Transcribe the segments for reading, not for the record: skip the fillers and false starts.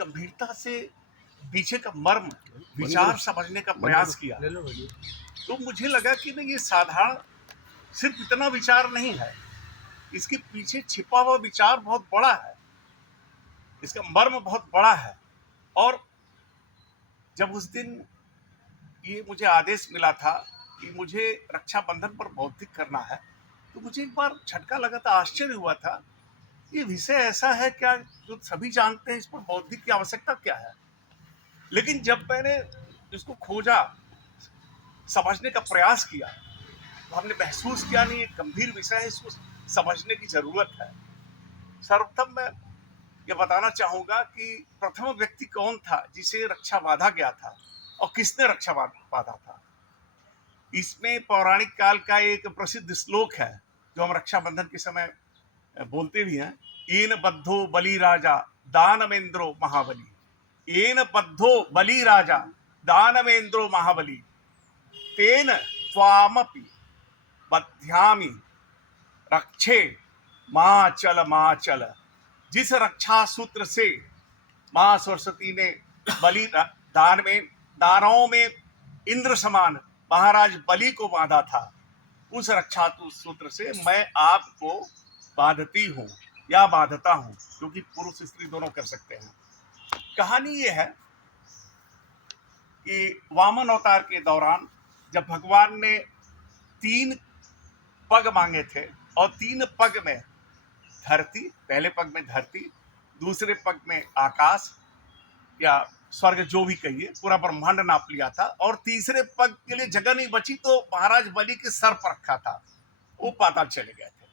गंभीरता से पीछे का मर्म विचार समझने का प्रयास किया तो मुझे लगा कि नहीं, ये साधारण सिर्फ इतना विचार नहीं है, इसके पीछे छिपा हुआ विचार बहुत बड़ा है, इसका मर्म बहुत बड़ा है। और जब उस दिन ये मुझे आदेश मिला था कि मुझे रक्षाबंधन पर बौद्धिक करना है, तो मुझे एक बार झटका लगा था, आश्चर्य हुआ था, ये विषय ऐसा है क्या जो सभी जानते हैं, इस पर बौद्धिक की आवश्यकता क्या है। लेकिन जब मैंने इसको खोजा, समझने का प्रयास किया, तो हमने महसूस किया नहीं, एक गंभीर विषय है, इसको समझने की जरूरत है। सर्वप्रथम मैं ये बताना चाहूंगा कि प्रथम व्यक्ति कौन था जिसे रक्षा बांधा गया था और किसने रक्षा बांधा था। इसमें पौराणिक काल का एक प्रसिद्ध श्लोक है जो हम रक्षाबंधन के समय बोलते भी हैं। येन बद्धो बलि राजा दानवेंद्रो महाबली, येन बद्धो बलि राजा दानवेंद्रो महाबली, तेन त्वामपि बध्यामि रक्षे माँ चल। जिस रक्षा सूत्र से माँ सरस्वती ने बलि दान में दानवों में इंद्र समान महाराज बलि को बांधा था, उस रक्षा सूत्र से मैं आपको बांधती हूँ या बांधता हूँ, क्योंकि पुरुष स्त्री दोनों कर सकते हैं। कहानी ये है कि वामन अवतार के दौरान जब भगवान ने 3 पग मांगे थे और 3 पग में धरती, पहले पग में धरती, दूसरे पग में आकाश या स्वर्ग जो भी कहिए, पूरा ब्रह्मांड नाप लिया था, और तीसरे पग के लिए जगह नहीं बची तो महाराज बलि के सर पर रखा था, वो पाताल चले गए थे।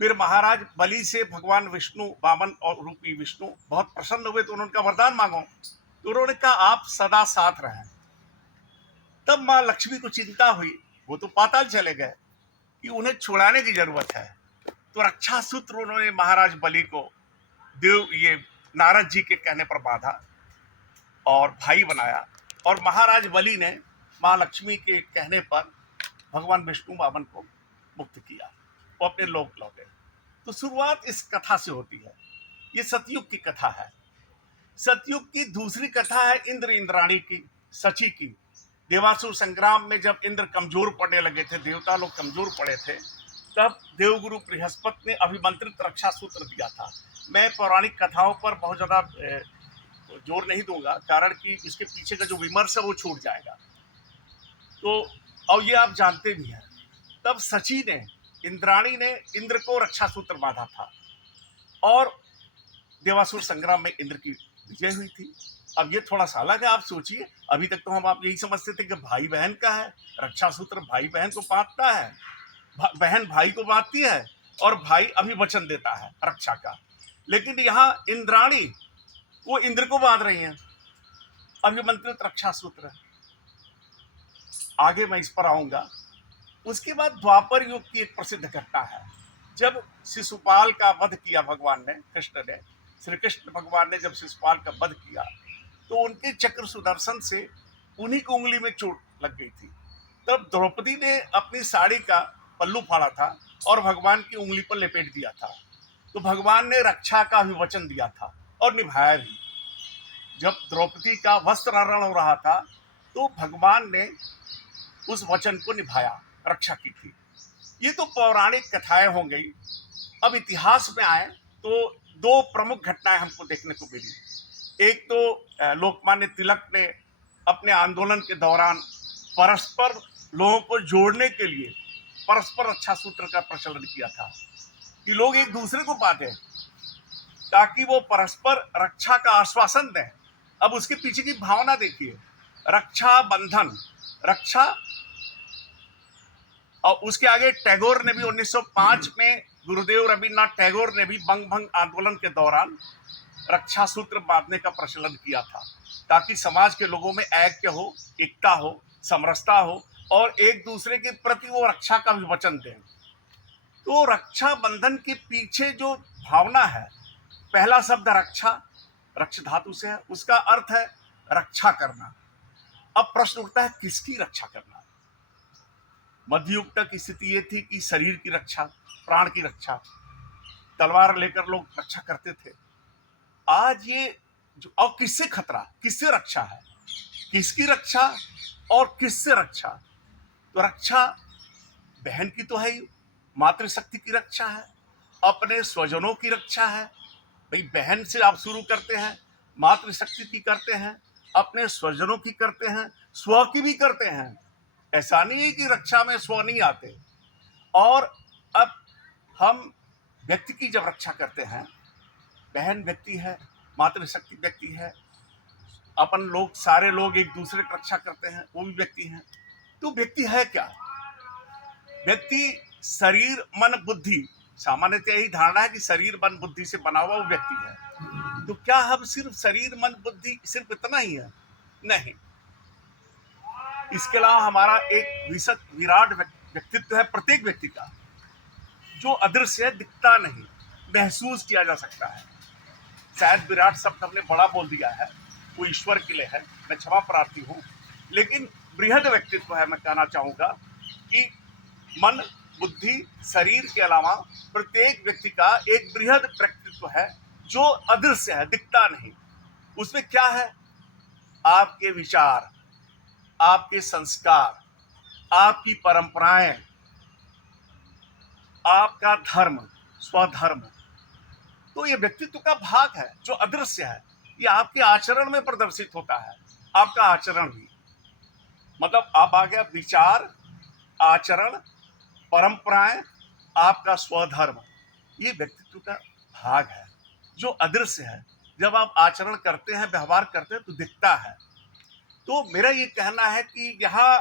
फिर महाराज बलि से भगवान विष्णु, वामन और रूपी विष्णु बहुत प्रसन्न हुए, तो उन्होंने वरदान मांगो, तो उन्होंने कहा आप सदा साथ रहें। तब माँ लक्ष्मी को चिंता हुई, वो तो पाताल चले गए, कि उन्हें छुड़ाने की जरूरत है। तो रक्षा सूत्र उन्होंने महाराज बलि को ये नारद जी के कहने पर बांधा और भाई बनाया, और महाराज बलि ने माँ लक्ष्मी के कहने पर भगवान विष्णु वामन को मुक्त किया, वो अपने लोक लौटे। तो शुरुआत इस कथा से होती है। ये सतयुग की कथा है। सतयुग की दूसरी कथा है इंद्र इंद्राणी की, सची की। देवासुर संग्राम में जब इंद्र कमजोर पड़ने लगे थे, देवता लोग कमजोर पड़े थे, तब देवगुरु बृहस्पति ने अभिमंत्रित रक्षा सूत्र दिया था। मैं पौराणिक कथाओं पर बहुत ज्यादा जोर नहीं दूंगा, कारण कि इसके पीछे का जो विमर्श है वो छूट जाएगा। तो और ये आप जानते भी हैं, तब सची ने, इंद्राणी ने इंद्र को रक्षा सूत्र बांधा था और देवासुर संग्राम में इंद्र की विजय हुई थी। अब ये थोड़ा सा अलग है, आप सोचिए, अभी तक तो हम आप यही समझते थे कि भाई बहन का है, रक्षा सूत्र भाई बहन को बांधता है, बहन भाई को बांधती है और भाई अभिवचन देता है रक्षा का। लेकिन यहाँ इंद्राणी वो इंद्र को बांध रही हैं, अभिमंत्रित रक्षा सूत्र। आगे मैं इस पर आऊंगा। उसके बाद द्वापर युग की एक प्रसिद्ध घटना है, जब शिशुपाल का वध किया भगवान ने, कृष्ण ने, श्री कृष्ण भगवान ने जब शिशुपाल का वध किया, तो उनके चक्र सुदर्शन से उन्हीं की उंगली में चोट लग गई थी। तब द्रौपदी ने अपनी साड़ी का पल्लू फाड़ा था और भगवान की उंगली पर लपेट दिया था। तो भगवान ने रक्षा का अभिवचन दिया था और निभाया भी। जब द्रौपदी का वस्त्र हरण हो रहा था, तो भगवान ने उस वचन को निभाया, रक्षा की थी। ये तो पौराणिक कथाएं हो गई। अब इतिहास में आए तो 2 प्रमुख घटनाएं हमको देखने को मिली। एक तो लोकमान्य तिलक ने अपने आंदोलन के दौरान परस्पर लोगों को जोड़ने के लिए परस्पर रक्षा सूत्र का प्रचलन किया था, कि लोग एक दूसरे को बांधे ताकि वो परस्पर रक्षा का आश्वासन दें। अब उसके पीछे की भावना देखिए, रक्षा बंधन, रक्षा। और उसके आगे टैगोर ने भी 1905 में, गुरुदेव रविन्द्रनाथ टैगोर ने भी बंग भंग आंदोलन के दौरान रक्षा सूत्र बांधने का प्रचलन किया था, ताकि समाज के लोगों में ऐक्य हो, एकता हो, समरसता हो और एक दूसरे के प्रति वो रक्षा का भी वचन दें। तो रक्षा बंधन के पीछे जो भावना है, पहला शब्द रक्षा, रक्ष धातु से है, उसका अर्थ है रक्षा करना। अब प्रश्न उठता है किसकी रक्षा करना। मध्ययुग तक स्थिति ये थी कि शरीर की रक्षा, प्राण की रक्षा, तलवार लेकर लोग रक्षा करते थे। आज ये और किससे खतरा, किससे रक्षा है, किसकी रक्षा और किससे रक्षा? तो रक्षा बहन की तो है ही, मातृशक्ति की रक्षा है, अपने स्वजनों की रक्षा है। भाई बहन से आप शुरू करते हैं, मातृशक्ति की करते हैं, अपने स्वजनों की करते हैं, स्व की भी करते हैं। ऐसा नहीं है कि रक्षा में स्व नहीं आते। और अब हम व्यक्ति की जब रक्षा करते हैं, बहन व्यक्ति है, मातृशक्ति व्यक्ति है, अपन लोग सारे लोग एक दूसरे की रक्षा करते हैं, वो भी व्यक्ति हैं। तो व्यक्ति है क्या? व्यक्ति शरीर मन बुद्धि, सामान्यतः यही धारणा है कि शरीर मन बुद्धि से बना हुआ वो व्यक्ति है। तो क्या हम सिर्फ शरीर मन बुद्धि सिर्फ इतना ही है? नहीं, इसके अलावा हमारा एक विराट व्यक्तित्व है प्रत्येक व्यक्ति का, जो अदृश्य है, दिखता नहीं, महसूस किया जा सकता है। शायद विराट शब्द हमने बड़ा बोल दिया है, वो ईश्वर के लिए है, मैं क्षमा प्रार्थी हूँ, लेकिन बृहद व्यक्तित्व है। मैं कहना चाहूंगा कि मन बुद्धि शरीर के अलावा प्रत्येक व्यक्ति का एक बृहद व्यक्तित्व है जो अदृश्य है, दिखता नहीं। उसमें क्या है? आपके विचार, आपके संस्कार, आपकी परंपराएं, आपका धर्म, स्वधर्म। तो ये व्यक्तित्व का भाग है जो अदृश्य है। ये आपके आचरण में प्रदर्शित होता है। आपका आचरण भी, मतलब आप आ गया विचार, आचरण, परंपराएं, आपका स्वधर्म, ये व्यक्तित्व का भाग है जो अदृश्य है। जब आप आचरण करते हैं, व्यवहार करते हैं, तो दिखता है। तो मेरा ये कहना है कि यहाँ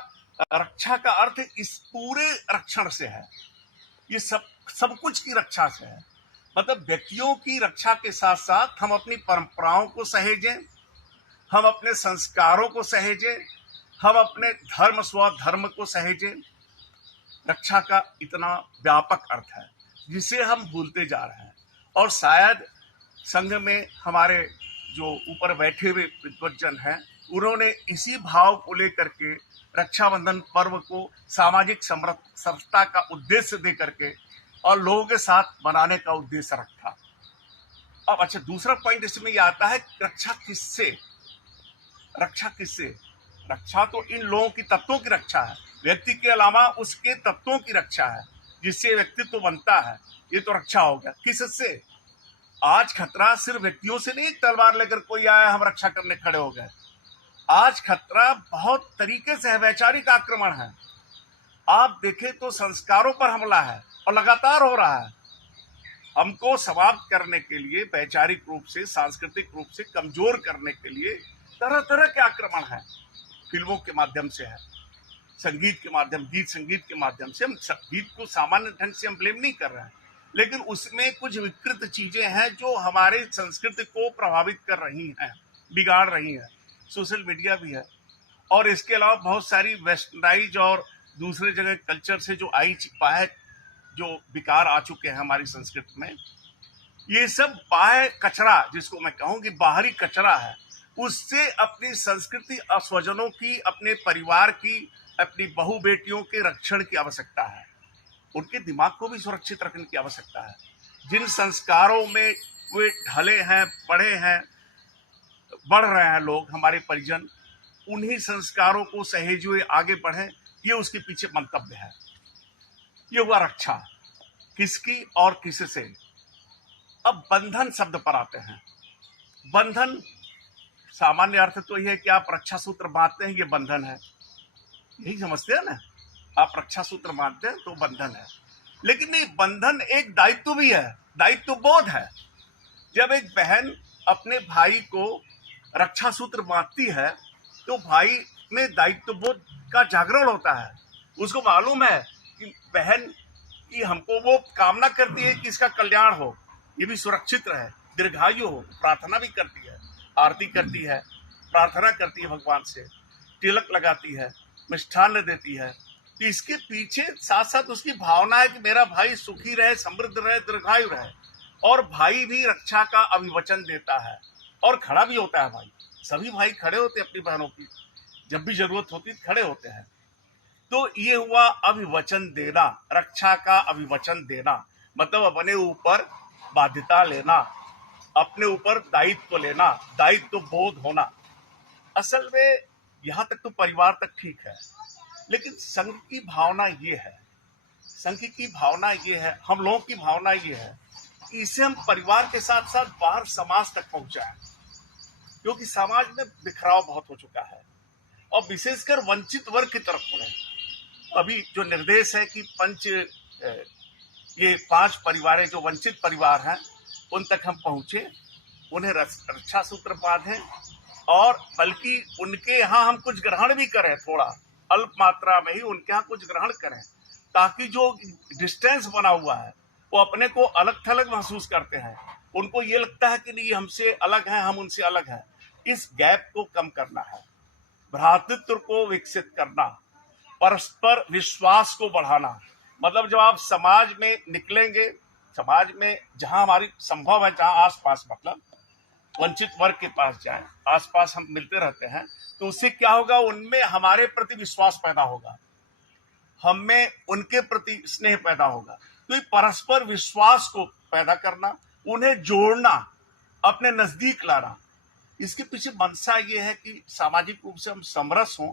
रक्षा का अर्थ इस पूरे रक्षण से है, ये सब कुछ की रक्षा से है। मतलब व्यक्तियों की रक्षा के साथ साथ हम अपनी परंपराओं को सहेजें, हम अपने संस्कारों को सहेजें, हम अपने धर्म स्वधर्म को सहेजें। रक्षा का इतना व्यापक अर्थ है जिसे हम भूलते जा रहे हैं। और शायद संघ में हमारे जो ऊपर बैठे हुए विद्वज्जन हैं, उन्होंने इसी भाव को लेकर के रक्षाबंधन पर्व को सामाजिक समरसता का उद्देश्य दे करके और लोगों के साथ मनाने का उद्देश्य रखा। अब अच्छा, दूसरा पॉइंट इसमें यह आता है, रक्षा किससे? रक्षा किससे? रक्षा तो इन लोगों की तत्वों की रक्षा है, व्यक्ति के अलावा उसके तत्वों की रक्षा है जिससे व्यक्तित्व बनता है। ये तो रक्षा हो गया। किससे? आज खतरा सिर्फ व्यक्तियों से नहीं, तलवार लेकर कोई आया हम रक्षा करने खड़े हो गए। आज खतरा बहुत तरीके से है, वैचारिक आक्रमण है। आप देखें तो संस्कारों पर हमला है और लगातार हो रहा है। हमको समाप्त करने के लिए, वैचारिक रूप से, सांस्कृतिक रूप से कमजोर करने के लिए तरह तरह के आक्रमण है। फिल्मों के माध्यम से है, संगीत के माध्यम, गीत संगीत के माध्यम से। हम गीत को सामान्य ढंग से हम ब्लेम नहीं कर रहे हैं, लेकिन उसमें कुछ विकृत चीजें हैं जो हमारे संस्कृति को प्रभावित कर रही हैं, बिगाड़ रही हैं। सोशल मीडिया भी है, और इसके अलावा बहुत सारी वेस्टर्नाइज और दूसरे जगह कल्चर से जो आई बाह्य जो विकार आ चुके हैं हमारी संस्कृति में, ये सब बाह्य कचरा, जिसको मैं कहूँ कि बाहरी कचरा है, उससे अपनी संस्कृति, स्वजनों की, अपने परिवार की, अपनी बहू बेटियों के रक्षण की आवश्यकता है। उनके दिमाग को भी सुरक्षित रखने की आवश्यकता है। जिन संस्कारों में वे ढले हैं, पढ़े हैं, बढ़ रहे हैं लोग, हमारे परिजन, उन्हीं संस्कारों को सहेजे हुए आगे बढ़े, ये उसके पीछे मंतव्य है। ये हुआ रक्षा, किसकी और किससे। अब बंधन शब्द पर आते हैं। बंधन सामान्य अर्थ तो यह है कि आप रक्षा सूत्र बांधते हैं, ये बंधन है, यही समझते हैं ना। आप रक्षा सूत्र बांधते हैं तो बंधन है, लेकिन नहीं, बंधन एक दायित्व भी है, दायित्व बोध है। जब एक बहन अपने भाई को रक्षा सूत्र बांधती है तो भाई में दायित्व बोध का जागरण होता है। उसको मालूम है कि बहन की हमको वो कामना करती है कि इसका कल्याण हो, ये भी सुरक्षित रहे, दीर्घायु हो, प्रार्थना भी करती है, आरती करती है, प्रार्थना करती है भगवान से, तिलक लगाती है, मिष्ठान्न देती है। तो इसके पीछे साथ साथ उसकी भावना है कि मेरा भाई सुखी रहे, समृद्ध रहे, दीर्घायु रहे। और भाई भी रक्षा का अभिवचन देता है और खड़ा भी होता है। भाई, सभी भाई खड़े होते हैं अपनी बहनों की, जब भी जरूरत होती है खड़े होते हैं। तो ये हुआ अभिवचन देना, रक्षा का अभिवचन देना, मतलब अपने ऊपर बाध्यता लेना। अपने ऊपर दायित्व लेना, दायित्व बोध होना। असल में यहां तक तो परिवार तक ठीक है, लेकिन संघ की भावना ये है, संघ की भावना ये है, हम लोगों की भावना ये है कि इसे हम परिवार के साथ साथ बाहर समाज तक पहुंचाएं, क्योंकि समाज में बिखराव बहुत हो चुका है और विशेषकर वंचित वर्ग की तरफ मुड़े। अभी जो निर्देश है कि ये 5 परिवार जो वंचित परिवार हैं उन तक हम पहुंचे, उन्हें रक्षा सूत्र बांधे और बल्कि उनके यहाँ हम कुछ ग्रहण भी करें, थोड़ा अल्प मात्रा में ही उनके यहाँ कुछ ग्रहण करें, ताकि जो डिस्टेंस बना हुआ है वो अपने को अलग थलग महसूस करते हैं, उनको ये लगता है कि नहीं हमसे अलग है, हम उनसे अलग हैं। इस गैप को कम करना है, भ्रातृत्व को विकसित करना, परस्पर विश्वास को बढ़ाना। मतलब जब आप समाज में निकलेंगे, समाज में जहां हमारी संभव है, जहां आसपास मतलब वंचित वर्ग के पास जाएं, आसपास हम मिलते रहते हैं, तो उससे क्या होगा, उनमें हमारे प्रति विश्वास पैदा होगा, हमें उनके प्रति स्नेह पैदा होगा। तो ये परस्पर विश्वास को पैदा करना, उन्हें जोड़ना, अपने नजदीक लाना, इसके पीछे मंशा ये है कि सामाजिक रूप से हम समरस हों।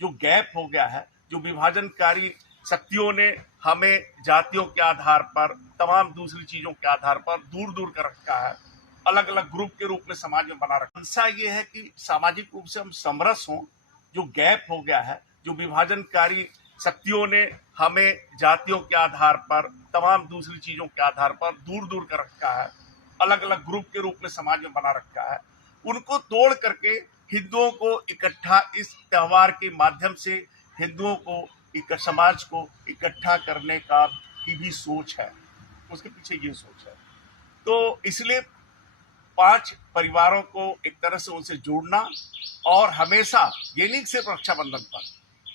जो गैप हो गया है, जो विभाजनकारी शक्तियों ने हमें जातियों के आधार पर, तमाम दूसरी चीजों के आधार पर दूर दूर कर रखा है, अलग अलग ग्रुप के रूप में समाज में बना रखा। मंशा ये है कि सामाजिक रूप से हम समरस हों। जो गैप हो गया है, जो विभाजनकारी शक्तियों ने हमें जातियों के आधार पर, तमाम दूसरी चीजों के आधार पर दूर दूर कर रखा है, अलग अलग ग्रुप के रूप में समाज में बना रखा है, उनको तोड़ करके हिंदुओं को इकट्ठा, इस त्योहार के माध्यम से हिंदुओं को, समाज को इकट्ठा करने का की भी सोच है, उसके पीछे ये सोच है। तो इसलिए 5 परिवारों को एक तरह से उनसे जोड़ना और हमेशा, ये नहीं सिर्फ रक्षाबंधन पर,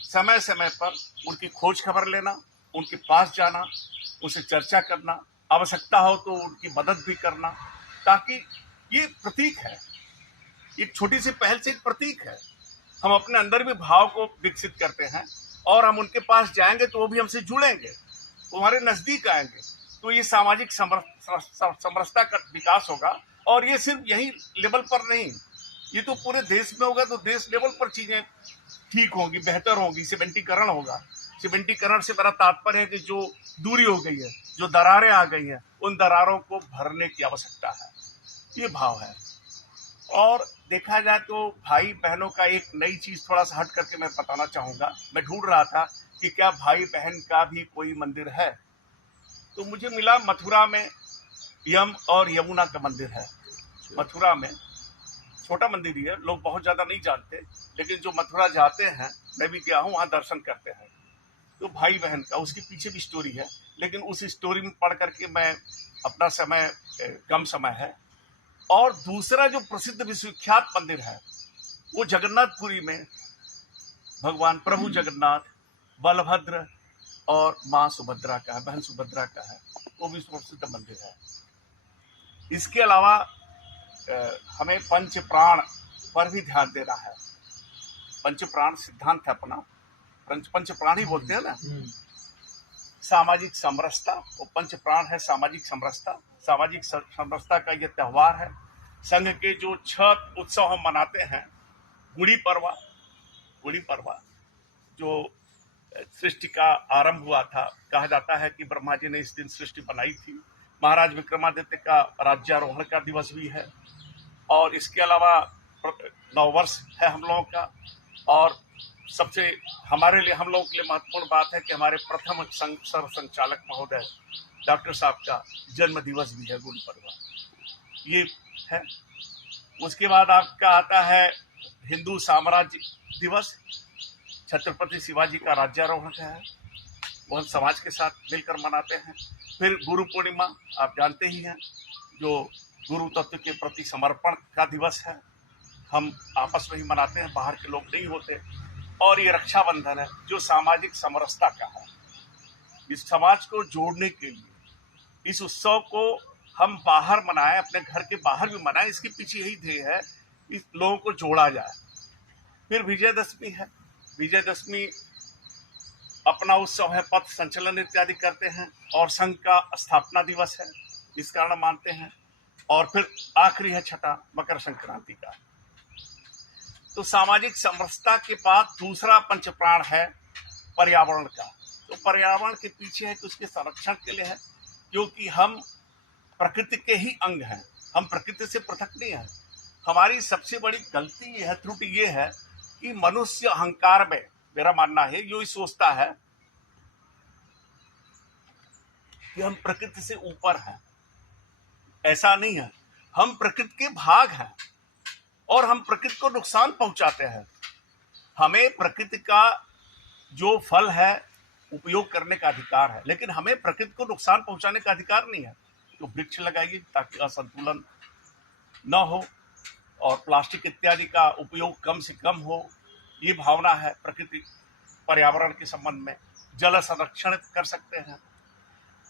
समय समय पर उनकी खोज खबर लेना, उनके पास जाना, उनसे चर्चा करना, आवश्यकता हो तो उनकी मदद भी करना, ताकि ये प्रतीक है, एक छोटी सी पहल से एक प्रतीक है। हम अपने अंदर भी भाव को विकसित करते हैं और हम उनके पास जाएंगे तो वो भी हमसे जुड़ेंगे, वो हमारे नजदीक आएंगे, तो ये सामाजिक समरसता का विकास होगा। और ये सिर्फ यही लेवल पर नहीं, ये तो पूरे देश में होगा, तो देश लेवल पर चीजें ठीक होंगी, बेहतर होंगी, सीमेंटीकरण होगा। सीमेंटीकरण से मेरा तात्पर्य है कि जो दूरी हो गई है, जो दरारें आ गई हैं, उन दरारों को भरने की आवश्यकता है, ये भाव है। और देखा जाए तो भाई बहनों का एक नई चीज थोड़ा सा हट करके मैं बताना चाहूंगा। मैं ढूंढ रहा था कि क्या भाई बहन का भी कोई मंदिर है, तो मुझे मिला मथुरा में यम और यमुना का मंदिर है। मथुरा में छोटा मंदिर ही है, लोग बहुत ज्यादा नहीं जानते, लेकिन जो मथुरा जाते हैं, मैं भी गया हूँ, वहां दर्शन करते हैं। तो भाई बहन का, उसके पीछे भी स्टोरी है, लेकिन उस स्टोरी में पढ़ करके मैं अपना समय, कम समय है। और दूसरा जो प्रसिद्ध विश्वविख्यात मंदिर है वो जगन्नाथपुरी में भगवान प्रभु जगन्नाथ, बलभद्र और माँ सुभद्रा का है, बहन सुभद्रा का है, वो भी प्रसिद्ध मंदिर है। इसके अलावा हमें पंच प्राण पर भी ध्यान देना है। पंच प्राण सिद्धांत है अपना, पंच प्राण ही बोलते हैं ना, सामाजिक समरसता, वो पंच प्राण है सामाजिक समरसता। सामाजिक समरसता का यह त्योहार है। संघ के जो 6 उत्सव हम मनाते हैं, गुड़ी पड़वा जो सृष्टि का आरंभ हुआ था, कहा जाता है कि ब्रह्मा जी ने इस दिन सृष्टि बनाई थी। महाराज विक्रमादित्य का राज्यारोहण का दिवस भी है। और इसके अलावा नववर्ष है हम लोगों का। और सबसे हमारे लिए, हम लोगों के लिए महत्वपूर्ण बात है कि हमारे प्रथम सर संचालक महोदय डॉक्टर साहब का जन्म दिवस भी है, गुड़ी पड़वा ये है। उसके बाद आपका आता है हिंदू साम्राज्य दिवस, छत्रपति शिवाजी का राज्यारोहण है, वो हम समाज के साथ मिलकर मनाते हैं। फिर गुरु पूर्णिमा आप जानते ही हैं, जो गुरु तत्व के प्रति समर्पण का दिवस है, हम आपस में ही मनाते हैं, बाहर के लोग नहीं होते। और ये रक्षाबंधन है जो सामाजिक समरसता का है। इस समाज को जोड़ने के लिए इस उत्सव को हम बाहर मनाएं, अपने घर के बाहर भी मनाएं, इसके पीछे यही ध्येय है, इस लोगों को जोड़ा जाए। फिर विजयदशमी है। विजयदशमी अपना उत्सव है, पथ संचलन इत्यादि करते हैं और संघ का स्थापना दिवस है, इस कारण मानते हैं। और फिर आखिरी है छठा मकर संक्रांति का। तो सामाजिक समरसता के बाद दूसरा पंच प्राण है पर्यावरण का। तो पर्यावरण के पीछे है कि उसके संरक्षण के लिए है, क्योंकि हम प्रकृति के ही अंग हैं, हम प्रकृति से पृथक नहीं हैं। हमारी सबसे बड़ी गलती ये है, त्रुटि ये है कि मनुष्य अहंकार में, मेरा मानना है, यो ही सोचता है कि हम प्रकृति से ऊपर हैं। ऐसा नहीं है, हम प्रकृति के भाग हैं और हम प्रकृति को नुकसान पहुंचाते हैं। हमें प्रकृति का जो फल है उपयोग करने का अधिकार है, लेकिन हमें प्रकृति को नुकसान पहुंचाने का अधिकार नहीं है। तो वृक्ष लगाइए ताकि असंतुलन न हो और प्लास्टिक इत्यादि का उपयोग कम से कम हो, ये भावना है प्रकृति पर्यावरण के संबंध में। जल संरक्षण कर सकते हैं।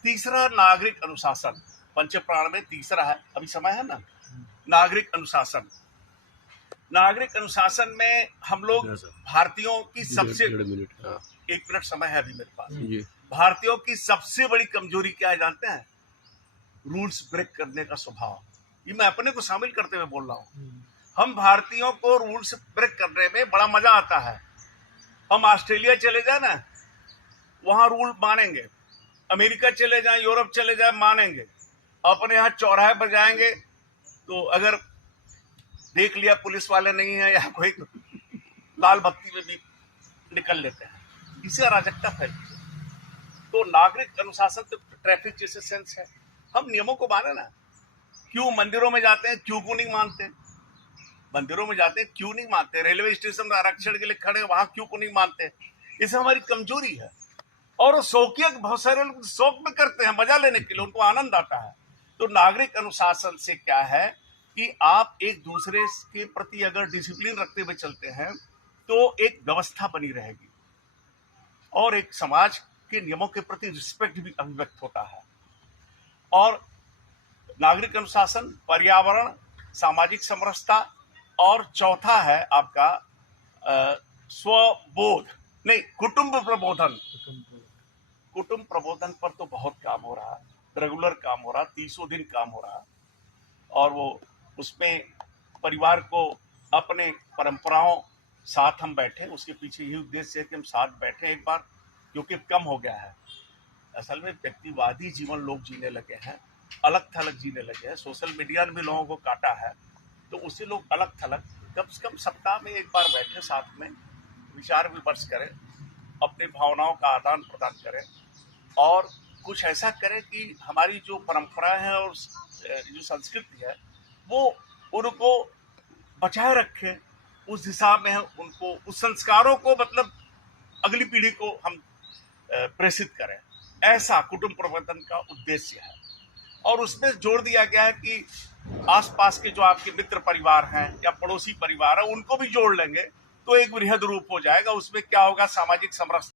तीसरा नागरिक अनुशासन, पंच प्राण में तीसरा है, अभी समय है ना, नागरिक अनुशासन। नागरिक अनुशासन में हम लोग भारतीयों की सबसे, 1 मिनट समय है अभी मेरे पास। भारतीयों की सबसे बड़ी कमजोरी क्या है जानते हैं? रूल्स ब्रेक करने का स्वभाव। ये मैं अपने को शामिल करते हुए बोल रहा हूँ। हम भारतीयों को रूल्स ब्रेक करने में बड़ा मजा आता है। हम ऑस्ट्रेलिया चले जाए ना, वहां रूल मानेंगे। अमेरिका चले जाए, यूरोप चले जाए, मानेंगे। अपने यहाँ चौराहे पर जाएंगे तो अगर देख लिया पुलिस वाले नहीं है या कोई, लाल बत्ती में भी निकल लेते हैं। इसे अराजकता फैलती है। तो नागरिक अनुशासन तो ट्रैफिक जैसे सेंस है। हम नियमों को माने ना। क्यों मंदिरों में जाते हैं, क्यों को नहीं मानते? मंदिरों में जाते हैं, क्यों नहीं मानते? रेलवे स्टेशन में आरक्षण के लिए खड़े, वहां क्यों को नहीं मानते? इसे हमारी कमजोरी है। और शौकिया, बहुत सारे लोग शौक में करते हैं, मजा लेने के लिए, उनको आनंद आता है। तो नागरिक अनुशासन से क्या है कि आप एक दूसरे के प्रति अगर डिसिप्लिन रखते हुए चलते हैं तो एक व्यवस्था बनी रहेगी और एक समाज के नियमों के प्रति रिस्पेक्ट भी अभिव्यक्त होता है। और नागरिक अनुशासन, पर्यावरण, सामाजिक समरसता, और चौथा है आपका स्वबोध, नहीं, कुटुंब प्रबोधन। कुटुंब प्रबोधन पर तो बहुत काम हो रहा है, रेगुलर काम हो रहा, 30 दिन काम हो रहा है। और वो उसमें परिवार को अपने परंपराओं साथ हम बैठे, उसके पीछे यही उद्देश्य है कि हम साथ बैठे एक बार, क्योंकि कम हो गया है। असल में व्यक्तिवादी जीवन लोग जीने लगे हैं, अलग थलग जीने लगे हैं। सोशल मीडिया ने भी लोगों को काटा है, तो उससे लोग अलग थलग, कम से कम सप्ताह में एक बार बैठे, साथ में विचार विमर्श करें, अपनी भावनाओं का आदान प्रदान करें और कुछ ऐसा करें कि हमारी जो परंपराएं हैं और जो संस्कृति है वो उनको बचाए रखें, उस दिशा में उनको, उस संस्कारों को, मतलब अगली पीढ़ी को हम प्रेषित करें। ऐसा कुटुंब प्रबंधन का उद्देश्य है। और उसमें जोड़ दिया गया है कि आसपास के जो आपके मित्र परिवार हैं या पड़ोसी परिवार है, उनको भी जोड़ लेंगे तो एक बृहद रूप हो जाएगा। उसमें क्या होगा, सामाजिक समरसता